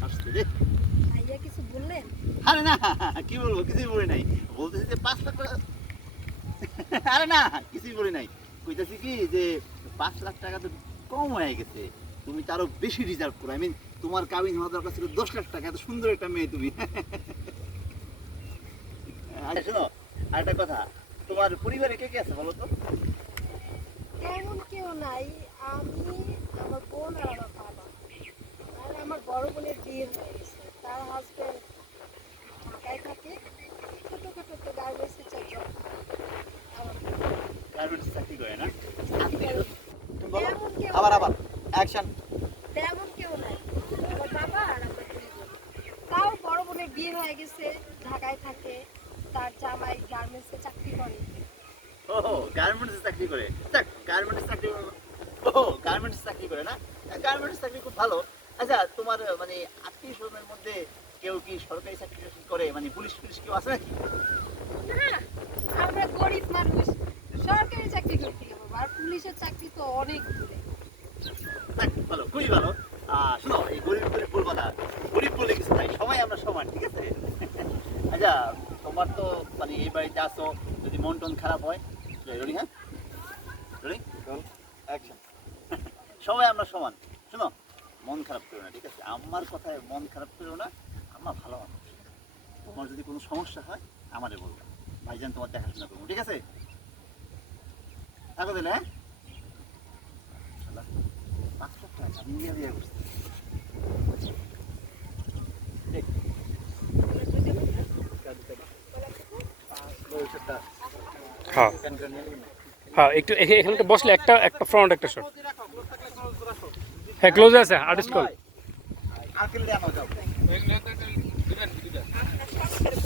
মানুষ রে। ভাইয়া কিছু বললেন আরে না কি বলব কিছুই বলি নাই। বলতেছি যে পাঁচ লাখ টাকা আরে না কিছুই বলি নাই। কইতাছি কি যে পাঁচ লাখ টাকা তো কম হয়ে গেছে। তুমি তারও বেশি রিজার্ভ করো। আই মিন তোমার কাবিন হওয়া দরকার ছিল দশ লাখ টাকা এত সুন্দর একটা মেয়ে তুমি। আচ্ছা শোনো আরেকটা কথা। তোমার পরিবারে কে কে আছে বলো তো? তেমন কেউ নাই আমি আমার বোন আর আমার বাবা আর আমার বড় বোনের বিয়ে হয়ে গেছে তার হাজবেন্ড ঢাকায় থাকে ছোটখাটো একটা গার্মেন্টসের চাকরি গার্মেন্টস চাকরি করে না? তুমি বলো তেমন কেউ আবার আবার অ্যাকশন তেমন কেউ নাই আমার বাবা আর আমার তাও বড় বোনের বিয়ে হয়ে গেছে ঢাকায় থাকে তার জামাই গার্মেন্টসে চাকরি করে। ও গার্মেন্টস চাকরি করে গার্মেন্টস চাকরি ও গার্মেন্টস চাকরি করে না? গার্মেন্টস চাকরি খুব ভালো। আচ্ছা তোমার মানে আত্মীয় স্বজনের মধ্যে কেউ কি সরকারি চাকরি টাকরি করে? মানে পুলিশ পুলিশ কেউ আছে নাকি? না আমরা গরিব মানুষ। সরকারি চাকরি করতে যাব আর পুলিশের চাকরি তো অনেক দূরে। ভালো খুবই ভালো। শোনো এই গরিব করে বলব না গরিব বলে কিছু নাই সবাই আমরা সমান ঠিক আছে? আচ্ছা তোমার তো মানে এই বাড়িতে আসো যদি মন টন খারাপ হয় রেডি হ্যাঁ? রেডি অ্যাকশন সবাই আমরা সমান শোনো। মন খারাপ করো না, ঠিক আছে? আমার কথায় মন খারাপ করো না আমার ভালো মানুষ। তোমার যদি কোনো সমস্যা হয়, আমারে বলব ভাইজান, তোমার দেখাশোনা করব, ঠিক আছে? থাকো দিলে হ্যাঁ? আমি হ্যাঁ। হ্যাঁ একটু এখে- এখানটা বসলে একটা একটা ফ্রন্ট একটা শট है क्लोजर से आर्टिस्ट को आके ले आओ जाओ एक लेते चल इधर इधर